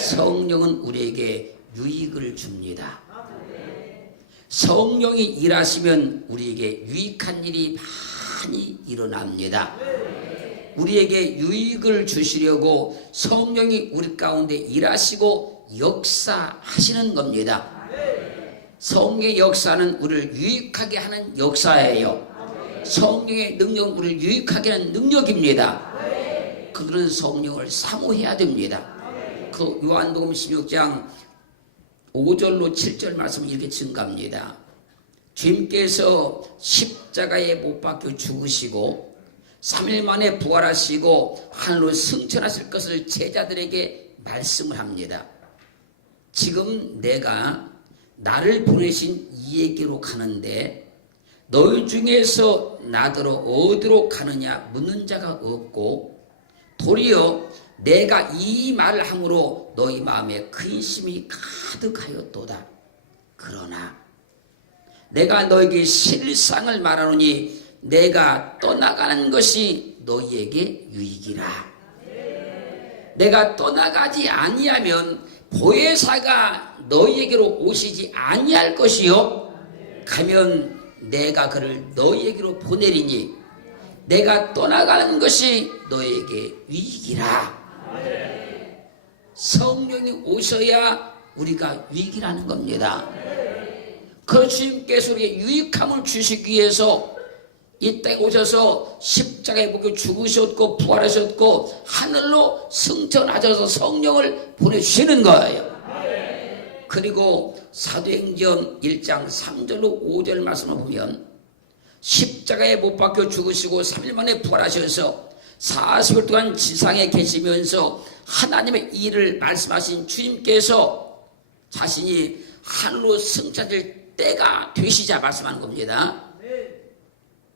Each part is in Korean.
성령은 우리에게 유익을 줍니다. 성령이 일하시면 우리에게 유익한 일이 많이 일어납니다. 우리에게 유익을 주시려고 성령이 우리 가운데 일하시고 역사하시는 겁니다. 성령의 역사는 우리를 유익하게 하는 역사예요. 성령의 능력은 우리를 유익하게 하는 능력입니다. 그들은 성령을 사모해야 됩니다. 그 요한복음 16장 5절로 7절 말씀을 이렇게 증가합니다. 주님께서 십자가에 못 박혀 죽으시고 3일 만에 부활하시고 하늘로 승천하실 것을 제자들에게 말씀을 합니다. 지금 내가 나를 보내신 이에게로 가는데 너희 중에서 나더러 어디로 가느냐 묻는 자가 없고 도리어 내가 이 말을 함으로 너희 마음에 근심이 가득하였도다. 그러나 내가 너에게 실상을 말하노니 내가 떠나가는 것이 너희에게 유익이라. 내가 떠나가지 아니하면 보혜사가 너희에게로 오시지 아니할 것이요 가면 내가 그를 너희에게로 보내리니 내가 떠나가는 것이 너희에게 유익이라. 성령이 오셔야 우리가 유익이라는 겁니다. 그 주님께서 우리에게 유익함을 주시기 위해서 이 땅에 오셔서 십자가에 못 박혀 죽으셨고 부활하셨고 하늘로 승천하셔서 성령을 보내주시는 거예요. 그리고 사도행전 1장 3절로 5절 말씀을 보면 십자가에 못 박혀 죽으시고 3일 만에 부활하셔서 40일 동안 지상에 계시면서 하나님의 일을 말씀하신 주님께서 자신이 하늘로 승천할 때가 되시자 말씀하는 겁니다.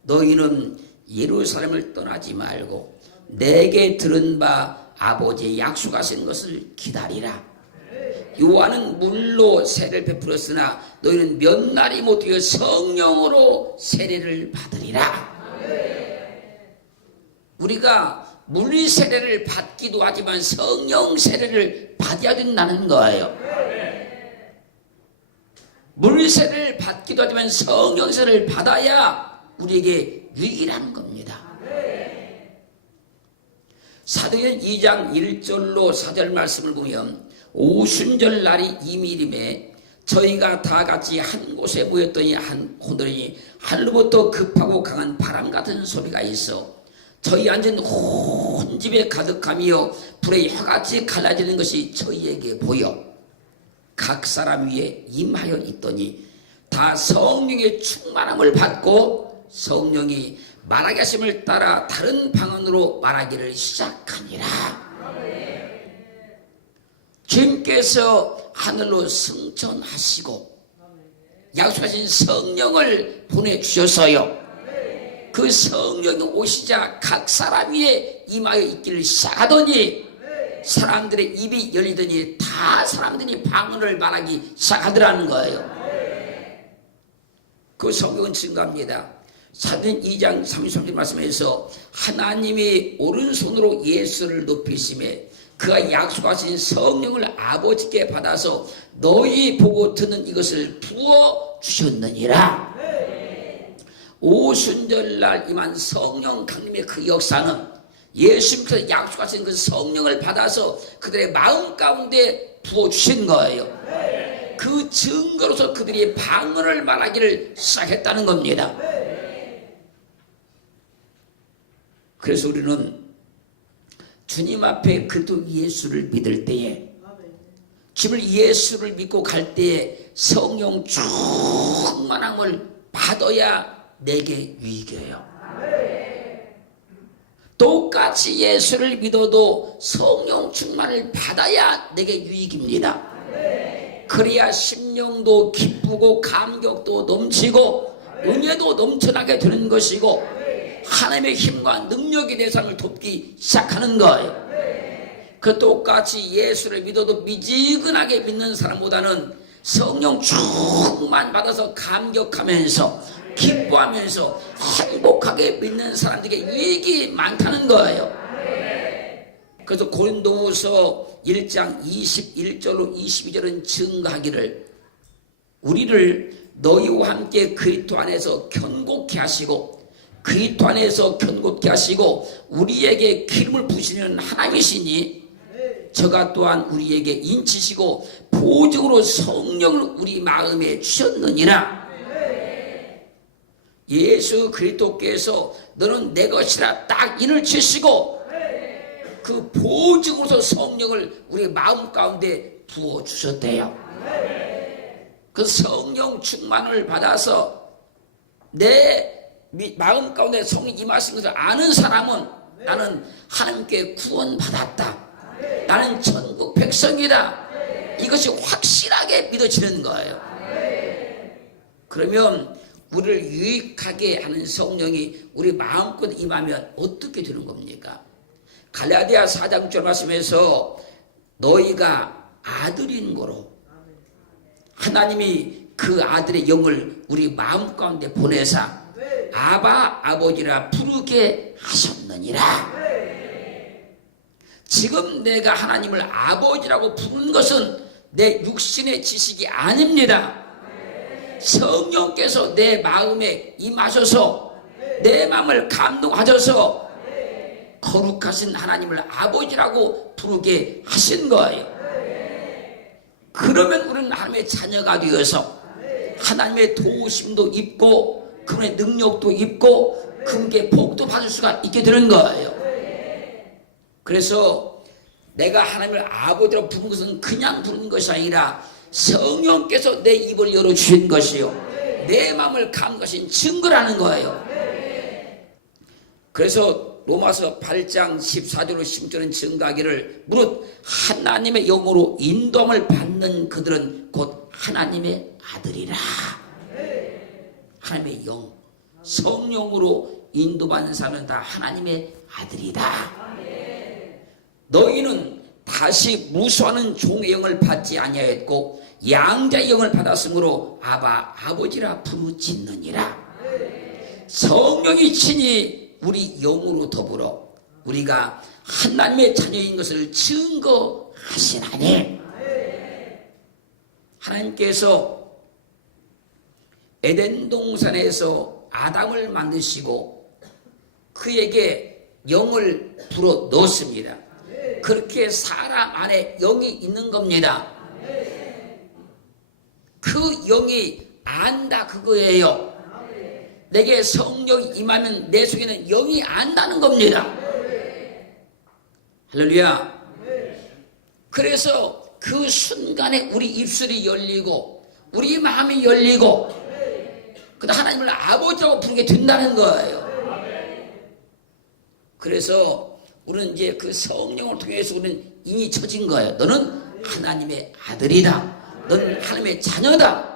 너희는 예루살렘을 떠나지 말고 내게 들은 바 아버지의 약속하신 것을 기다리라. 요한은 물로 세례를 베풀었으나 너희는 몇 날이 못 되어 성령으로 세례를 받으리라. 우리가 물 세례를 받기도 하지만 성령 세례를 받아야 된다는 거예요. 물 세례를 받기도 하지만 성령 세례를 받아야 우리에게 유익이라는 겁니다. 사도행전 2장 1절로 4절 말씀을 보면 오순절 날이 이밀임에 저희가 다 같이 한 곳에 모였더니 오더니 하늘로부터 급하고 강한 바람 같은 소리가 있어 저희 앉은 온 집에 가득하며 불의 혀같이 갈라지는 것이 저희에게 보여 각 사람 위에 임하여 있더니 다 성령의 충만함을 받고 성령이 말하게 하심을 따라 다른 방언으로 말하기를 시작하니라. 주님께서 하늘로 승천하시고 약속하신 성령을 보내주셔서요. 그 성령이 오시자 각 사람 위에 임하여 있기를 시작하더니 사람들의 입이 열리더니 다 사람들이 방언을 말하기 시작하더라는 거예요. 그 성경은 증거합니다. 사도행전 2장 33절 말씀에서 하나님이 오른손으로 예수를 높이심에 그가 약속하신 성령을 아버지께 받아서 너희 보고 듣는 이것을 부어주셨느니라. 오순절날 임한 성령 강림의 그 역사는 예수님께서 약속하신 그 성령을 받아서 그들의 마음 가운데 부어주신 거예요. 그 증거로서 그들이 방언을 말하기를 시작했다는 겁니다. 그래서 우리는 주님 앞에 그리스도 예수를 믿을 때에 주님을 예수를 믿고 갈 때에 성령 충만함을 받아야 내게 유익이에요. 똑같이 예수를 믿어도 성령 충만을 받아야 내게 유익입니다. 그래야 심령도 기쁘고 감격도 넘치고 은혜도 넘쳐나게 되는 것이고 하나님의 힘과 능력이 내 삶을 돕기 시작하는 거예요. 그 똑같이 예수를 믿어도 미지근하게 믿는 사람보다는 성령 충만 받아서 감격하면서 기뻐하면서 행복하게 믿는 사람들에게 유익이 많다는 거예요. 그래서 고린도후서 1장 21절로 22절은 증거하기를 우리를 너희와 함께 그리스도 안에서 견고케 하시고 그리스도 안에서 견고케 하시고 우리에게 기름을 부으시는 하나님이시니 저가 또한 우리에게 인치시고 보증으로 성령을 우리 마음에 주셨느니라. 예수 그리스도께서 너는 내 것이라 딱 인을 치시고 그 보증으로서 성령을 우리 마음 가운데 부어주셨대요. 그 성령 충만을 받아서 내 마음 가운데 성령이 임하신 것을 아는 사람은 나는 하나님께 구원받았다. 나는 천국 백성이다. 이것이 확실하게 믿어지는 거예요. 그러면 우리를 유익하게 하는 성령이 우리 마음껏 임하면 어떻게 되는 겁니까? 갈라디아 4장 6절 말씀에서 너희가 아들인 거로 하나님이 그 아들의 영을 우리 마음 가운데 보내사 아바 아버지라 부르게 하셨느니라. 지금 내가 하나님을 아버지라고 부르는 것은 내 육신의 지식이 아닙니다. 성령께서 내 마음에 임하셔서 내 마음을 감동하셔서 거룩하신 하나님을 아버지라고 부르게 하신 거예요. 그러면 우리는 하나님의 자녀가 되어서 하나님의 도우심도 입고 그분의 능력도 입고 그분께 복도 받을 수가 있게 되는 거예요. 그래서 내가 하나님을 아버지라고 부르는 것은 그냥 부르는 것이 아니라 성령께서 내 입을 열어주신 것이요 내 마음을 감동하신 증거라는 거예요. 그래서 로마서 8장 14절로 16절은 증거하기를 무릇 하나님의 영으로 인도함을 받는 그들은 곧 하나님의 아들이라. 하나님의 영, 성령으로 인도받는 사람은 다 하나님의 아들이다. 너희는 다시 무수하는 종의 영을 받지 아니하였고 양자의 영을 받았으므로 아바 아버지라 부르짖느니라. 성령이 친히 우리 영으로 더불어 우리가 하나님의 자녀인 것을 증거하시나니. 하나님께서 에덴 동산에서 아담을 만드시고 그에게 영을 불어 넣었습니다. 그렇게 사람 안에 영이 있는 겁니다. 그 영이 안다 그거예요. 내게 성령이 임하면 내 속에는 영이 안다는 겁니다. 할렐루야. 그래서 그 순간에 우리 입술이 열리고 우리 마음이 열리고 그다음 하나님을 아버지라고 부르게 된다는 거예요. 그래서 우리는 이제 그 성령을 통해서 우리는 인이 쳐진 거예요. 너는 하나님의 아들이다. 너는 하나님의 자녀다.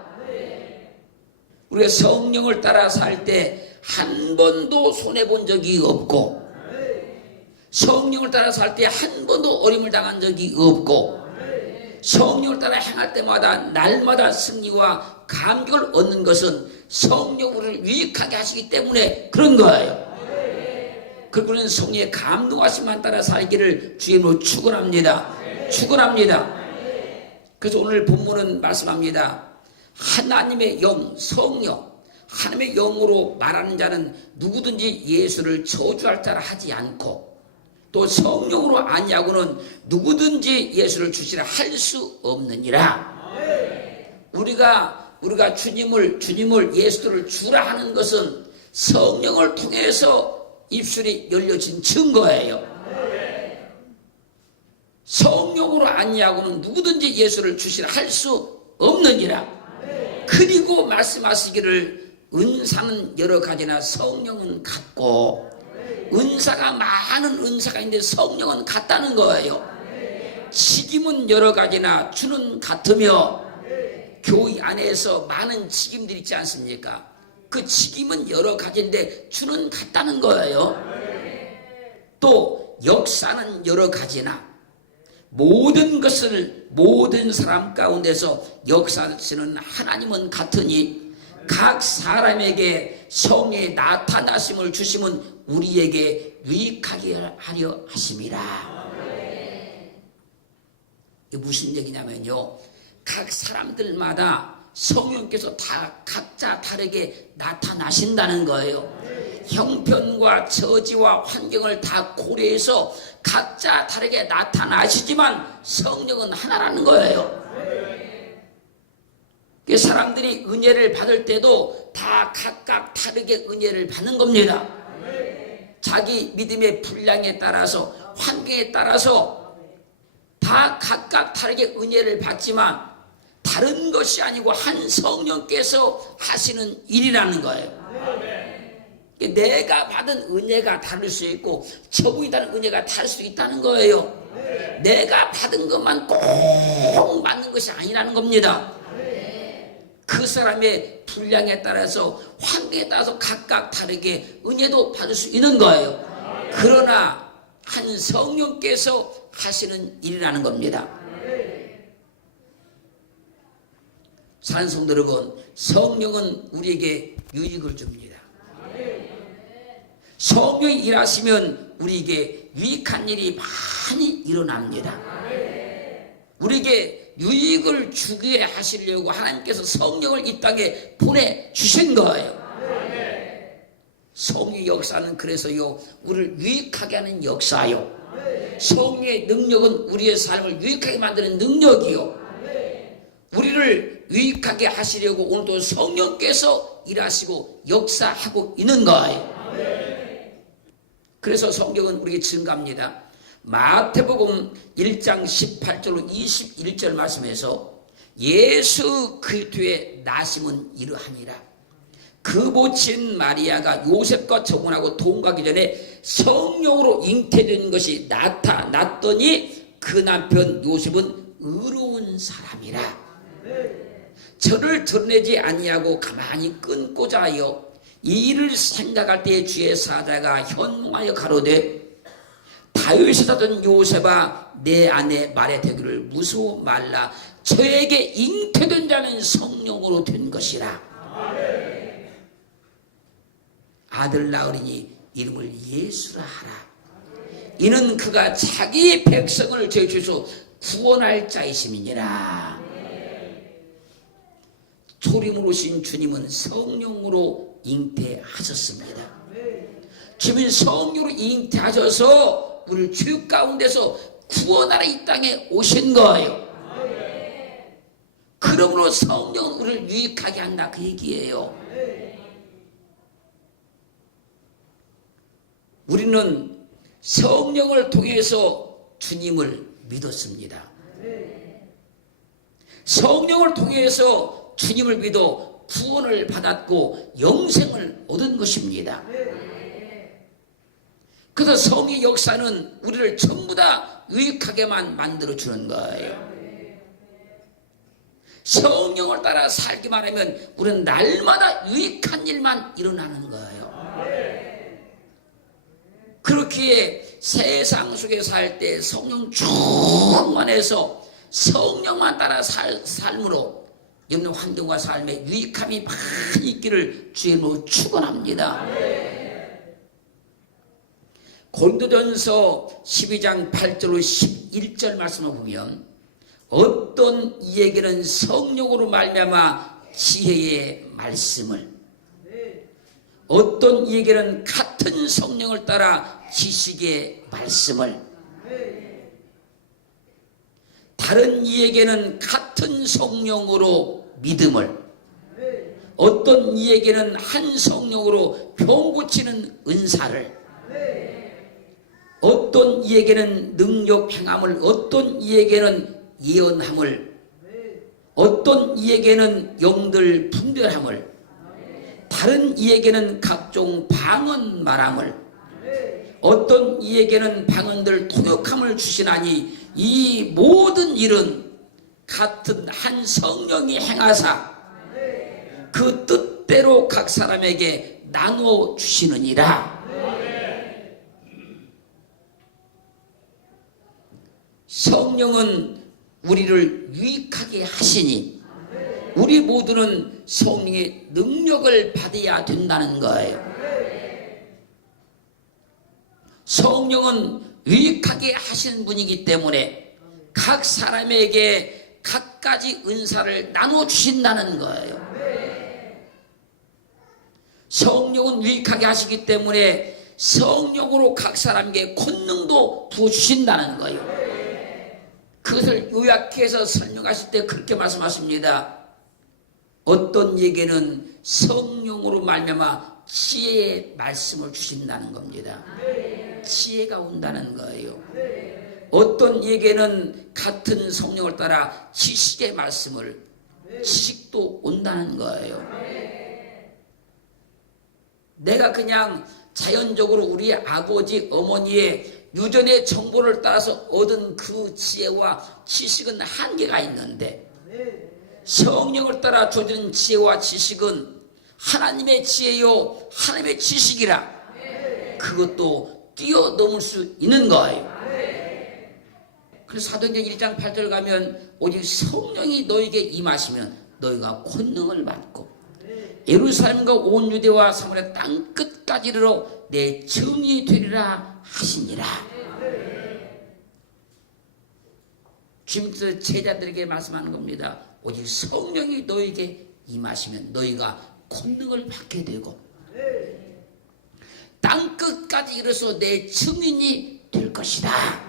우리가 성령을 따라 살 때 한 번도 손해본 적이 없고 성령을 따라 살 때 한 번도 어려움을 당한 적이 없고 성령을 따라 행할 때마다 날마다 승리와 감격을 얻는 것은 성령을 유익하게 하시기 때문에 그런 거예요. 그리고는 성령의 감동하심만 따라 살기를 주님으로 축원합니다. 축원합니다. 그래서 오늘 본문은 말씀합니다. 하나님의 영, 성령, 하나님의 영으로 말하는 자는 누구든지 예수를 저주할 자라 하지 않고 또 성령으로 아니하고는 누구든지 예수를 주시라 할 수 없느니라. 우리가 주님을 예수를 주라 하는 것은 성령을 통해서 입술이 열려진 증거예요. 성령으로 아니하고는 누구든지 예수를 주시라 할 수 없느니라. 그리고 말씀하시기를 은사는 여러 가지나 성령은 같고 은사가 많은 은사가 있는데 성령은 같다는 거예요. 직임은 여러 가지나 주는 같으며 교회 안에서 많은 직임들이 있지 않습니까? 그 직임은 여러 가지인데 주는 같다는 거예요. 또 역사는 여러 가지나 모든 것을 모든 사람 가운데서 역사하시는 하나님은 같으니 각 사람에게 성령의 나타나심을 주심은 우리에게 유익하게 하려 하심이라. 이게 무슨 얘기냐면요, 각 사람들마다 성령께서 다 각자 다르게 나타나신다는 거예요. 형편과 처지와 환경을 다 고려해서 각자 다르게 나타나시지만 성령은 하나라는 거예요. 사람들이 은혜를 받을 때도 다 각각 다르게 은혜를 받는 겁니다. 자기 믿음의 분량에 따라서, 환경에 따라서 다 각각 다르게 은혜를 받지만 다른 것이 아니고 한 성령께서 하시는 일이라는 거예요. 내가 받은 은혜가 다를 수 있고 저분이 다른 은혜가 다를 수 있다는 거예요. 내가 받은 것만 꼭 맞는 것이 아니라는 겁니다. 그 사람의 분량에 따라서, 환경에 따라서 각각 다르게 은혜도 받을 수 있는 거예요. 그러나 한 성령께서 하시는 일이라는 겁니다. 사랑하는 성도 여러분, 성령은 우리에게 유익을 줍니다. 성령이 일하시면 우리에게 유익한 일이 많이 일어납니다. 우리에게 유익을 주게 하시려고 하나님께서 성령을 이 땅에 보내주신 거예요. 성령의 역사는 그래서요, 우리를 유익하게 하는 역사요. 성령의 능력은 우리의 삶을 유익하게 만드는 능력이요. 우리를 유익하게 하시려고 오늘도 성령께서 일하시고 역사하고 있는 거예요. 그래서 성경은 우리에게 증가합니다. 마태복음 1장 18절로 21절 말씀에서 예수 그리스도의 나심은 이러하니라. 그 모친 마리아가 요셉과 정혼하고 동거하기 전에 성령으로 잉태된 것이 나타났더니 그 남편 요셉은 의로운 사람이라. 저를 드러내지 아니하고 가만히 끊고자 하여 이 일을 생각할 때에 주의 사자가 현몽하여 가로되 다윗의 사던 요셉아, 내 아내 말에 되기를 무서워 말라. 저에게 잉태된 자는 성령으로 된 것이라. 아들 낳으리니 이름을 예수라 하라. 이는 그가 자기 백성을 저주에서 구원할 자이심이니라. 소림으로 오신 주님은 성령으로 잉태하셨습니다. 주님은 성령으로 잉태하셔서 우리를 죄 가운데서 구원하러 이 땅에 오신 거예요. 그러므로 성령은 우리를 유익하게 한다, 그 얘기예요. 우리는 성령을 통해서 주님을 믿었습니다. 성령을 통해서 주님을 믿어 구원을 받았고 영생을 얻은 것입니다. 그래서 성의 역사는 우리를 전부 다 유익하게만 만들어주는 거예요. 성령을 따라 살기만 하면 우리는 날마다 유익한 일만 일어나는 거예요. 그렇기에 세상 속에 살 때 성령 충만해서 성령만 따라 삶으로 여러분 환경과 삶에 유익함이 많이 있기를 주의 이름으로 축원합니다. 고린도전서 12장 8절로 11절 말씀을 보면 어떤 이에게는 성령으로 말미암아 지혜의 말씀을, 어떤 이에게는 같은 성령을 따라 지식의 말씀을, 다른 이에게는 같은 성령으로 믿음을, 어떤 이에게는 한 성령으로 병 고치는 은사를, 어떤 이에게는 능력 행함을, 어떤 이에게는 예언함을, 어떤 이에게는 영들 분별함을, 다른 이에게는 각종 방언 말함을, 어떤 이에게는 방언들 통역함을 주시나니 이 모든 일은 같은 한 성령이 행하사 그 뜻대로 각 사람에게 나눠 주시느니라. 성령은 우리를 유익하게 하시니 우리 모두는 성령의 능력을 받아야 된다는 거예요. 성령은 유익하게 하시는 분이기 때문에 각 사람에게 각가지 은사를 나눠 주신다는 거예요. 성령은 유익하게 하시기 때문에 성령으로 각 사람에게 권능도 부어주신다는 거예요. 그것을 요약해서 설명하실 때 그렇게 말씀하십니다. 어떤 얘기는 성령으로 말미암아 지혜의 말씀을 주신다는 겁니다. 지혜가 온다는 거예요. 어떤 얘기는 같은 성령을 따라 지식의 말씀을, 지식도 온다는 거예요. 내가 그냥 자연적으로 우리 아버지 어머니의 유전의 정보를 따라서 얻은 그 지혜와 지식은 한계가 있는데, 성령을 따라 주어진 지혜와 지식은 하나님의 지혜요 하나님의 지식이라 그것도 뛰어넘을 수 있는 거예요. 그래서 사도행전 1장 8절 가면 오직 성령이 너에게 임하시면 너희가 권능을 받고 예루살렘과 온 유대와 사마리아 땅 끝까지 이르러 내 증인이 되리라 하시니라. 주님께서 제자들에게 말씀하는 겁니다. 오직 성령이 너에게 임하시면 너희가 권능을 받게 되고 땅 끝까지 이르러서 내 증인이 될 것이다.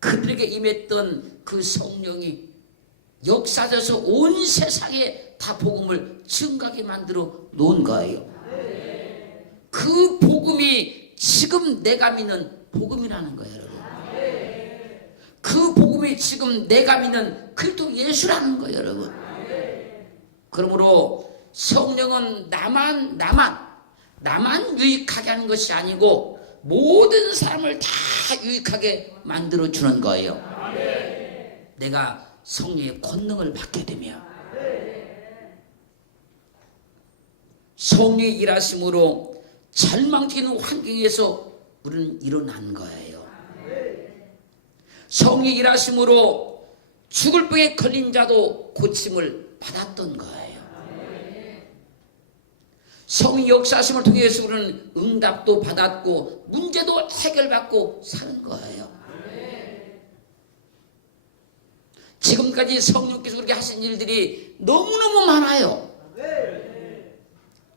그들에게 임했던 그 성령이 역사져서 온 세상에 다 복음을 증가하게 만들어 놓은 거예요. 그 복음이 지금 내가 믿는 복음이라는 거예요, 여러분. 그 복음이 지금 내가 믿는 그리스도 예수라는 거예요, 여러분. 그러므로 성령은 나만 유익하게 하는 것이 아니고 모든 사람을 다 유익하게 만들어 주는 거예요. 내가 성령의 권능을 받게 되면 성령의 일하심으로 절망적인 환경에서 우리는 일어난 거예요. 성령의 일하심으로 죽을 병에 걸린 자도 고침을 받았던 거예요. 성령의 역사하심을 통해서 우리는 응답도 받았고 문제도 해결받고 사는 거예요. 지금까지 성령께서 그렇게 하신 일들이 너무너무 많아요.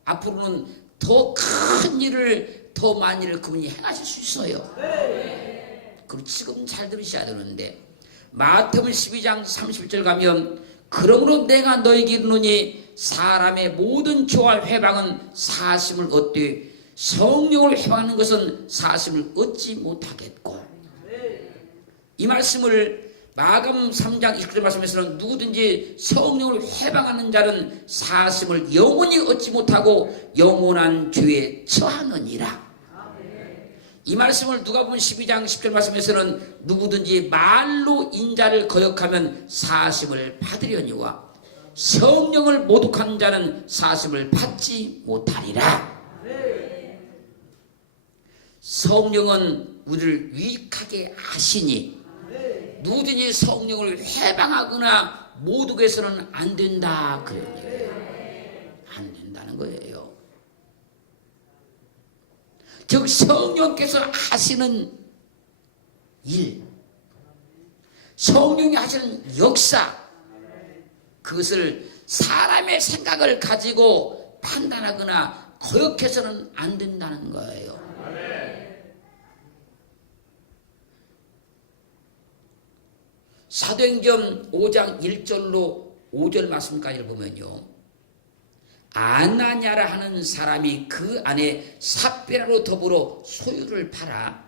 앞으로는 더 큰 일을, 더 많은 일을 그분이 행하실 수 있어요. 그리고 지금 잘 들으셔야 되는데 마태복음 12장 31절 가면 그러므로 내가 너에게 이르노니 사람의 모든 죄와 회방은 사하심을 얻되 성령을 회방하는 것은 사하심을 얻지 못하겠고, 이 말씀을 마가복음 3장 29절 말씀에서는 누구든지 성령을 회방하는 자는 사하심을 영원히 얻지 못하고 영원한 죄에 처하느니라. 이 말씀을 누가복음 12장 10절 말씀에서는 누구든지 말로 인자를 거역하면 사하심을 받으려니와 성령을 모독하는 자는 사하심을 받지 못하리라. 성령은 우리를 유익하게 하시니 누구든지 성령을 회방하거나 모독해서는 안 된다, 그런 얘기예요. 안 된다는 거예요. 즉 성령께서 하시는 일, 성령이 하시는 역사, 그것을 사람의 생각을 가지고 판단하거나 거역해서는 안 된다는 거예요. 사도행전 5장 1절로 5절 말씀까지를 보면요, 아나니아라 하는 사람이 그 안에 삽비라로 더불어 소유를 팔아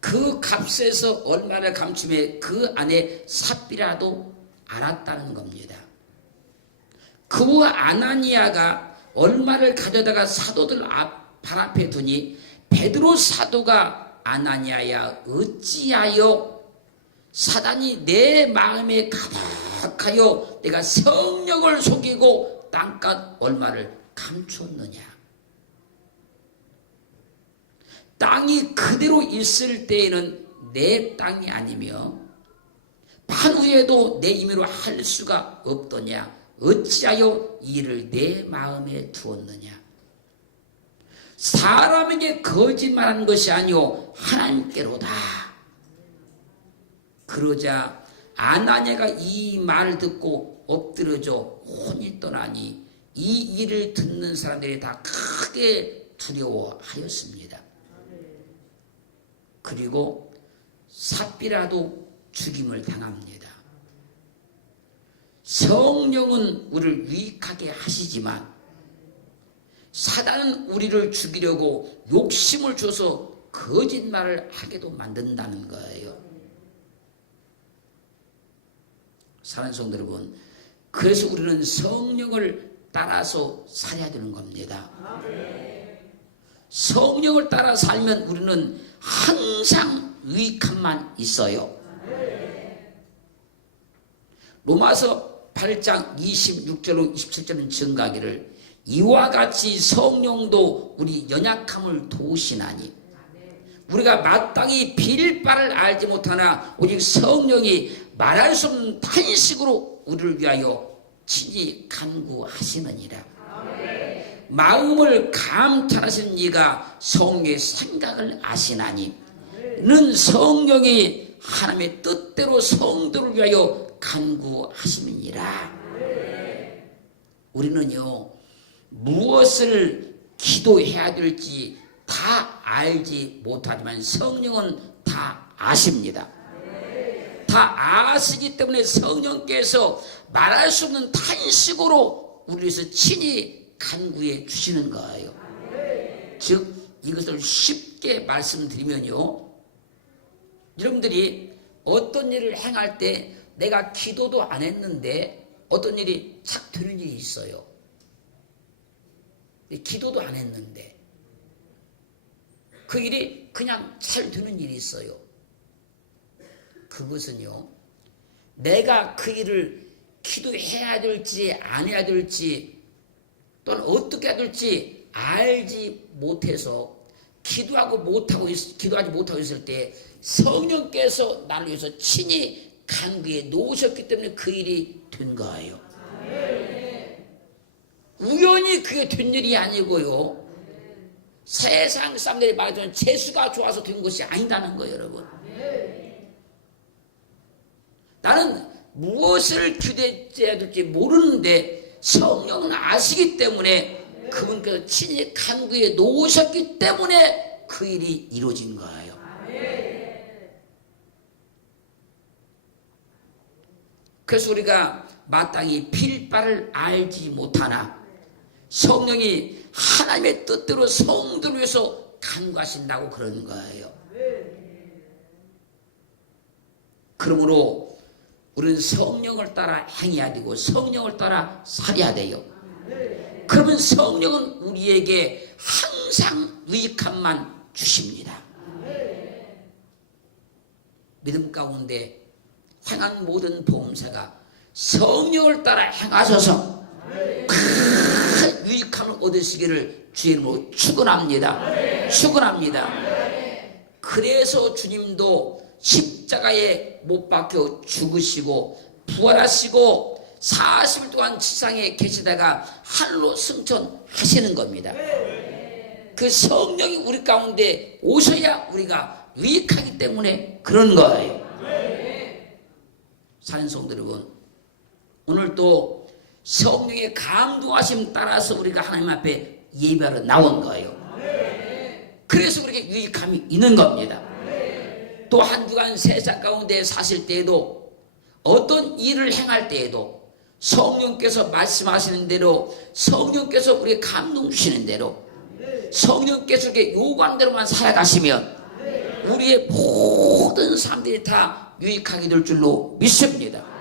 그 값에서 얼마를 감춤해 그 안에 삽비라도 알았다는 겁니다. 그 아나니아가 얼마를 가져다가 사도들 발 앞에 두니 베드로 사도가 아나니아야 어찌하여 사단이 내 마음에 가득하여 내가 성령을 속이고 땅값 얼마를 감추었느냐. 땅이 그대로 있을 때에는 내 땅이 아니며 판후에도 내 임의로 할 수가 없더냐. 어찌하여 이 일을 내 마음에 두었느냐. 사람에게 거짓말한 것이 아니오 하나님께로다. 그러자 아나니아가 이 말을 듣고 엎드려져 혼이 떠나니 이 일을 듣는 사람들이 다 크게 두려워하였습니다. 그리고 삽비라도 죽임을 당합니다. 성령은 우리를 유익하게 하시지만 사단은 우리를 죽이려고 욕심을 줘서 거짓말을 하게도 만든다는 거예요. 사랑하는 성도 여러분, 그래서 우리는 성령을 따라서 살아야 되는 겁니다. 성령을 따라 살면 우리는 항상 유익함만 있어요. 로마서 8장 26절로 27절은 증가하기를 이와 같이 성령도 우리 연약함을 도우시나니 우리가 마땅히 빌 바를 알지 못하나 오직 성령이 말할 수 없는 탄식으로 우리를 위하여 친히 간구하시느니라. 마음을 감찰하시는 이가 성령의 생각을 아시나니 는 성령이 하나님의 뜻대로 성도를 위하여 간구하심이니라. 우리는요 무엇을 기도해야 될지 다 알지 못하지만 성령은 다 아십니다. 다 아시기 때문에 성령께서 말할 수 없는 탄식으로 우리에서 친히 간구해 주시는 거예요. 즉 이것을 쉽게 말씀드리면요, 여러분들이 어떤 일을 행할 때 내가 기도도 안 했는데 어떤 일이 착 되는 일이 있어요. 기도도 안 했는데 그 일이 그냥 잘 되는 일이 있어요. 그것은요, 내가 그 일을 기도해야 될지 안 해야 될지 또는 어떻게 해야 될지 알지 못해서 기도하지 못하고 있을 때 성령께서 나를 위해서 친히 간구해 놓으셨기 때문에 그 일이 된 거예요. 우연히 그게 된 일이 아니고요, 세상 사람들이 말하자면 재수가 좋아서 된 것이 아니다는 거예요. 여러분, 나는 무엇을 기도해야 될지 모르는데 성령은 아시기 때문에 그분께서 친히 간구해 놓으셨기 때문에 그 일이 이루어진 거예요. 그래서 우리가 마땅히 빌 바를 알지 못하나 성령이 하나님의 뜻대로 성도를 위해서 간구하신다고 그러는 거예요. 그러므로 우리는 성령을 따라 행해야 되고 성령을 따라 살아야 돼요. 그러면 성령은 우리에게 항상 유익함만 주십니다. 믿음 가운데 행한 모든 보험사가 성령을 따라 행하셔서 큰 유익함을 얻으시기를 주의 이름으로 축원합니다. 축원합니다. 그래서 주님도 십자가에 못 박혀 죽으시고 부활하시고 40일 동안 지상에 계시다가 하늘로 승천하시는 겁니다. 그 성령이 우리 가운데 오셔야 우리가 유익하기 때문에 그런 거예요. 사는 성도 여러분, 오늘 또 성령의 감동하심 따라서 우리가 하나님 앞에 예배하러 나온 거예요. 그래서 우리에게 유익함이 있는 겁니다. 또 한 주간 세상 가운데 사실 때에도 어떤 일을 행할 때에도 성령께서 말씀하시는 대로 성령께서 우리에게 감동 주시는 대로 성령께서 이렇게 요구한 대로만 살아가시면 우리의 모든 삶들이 다 유익하게 될 줄로 믿습니다.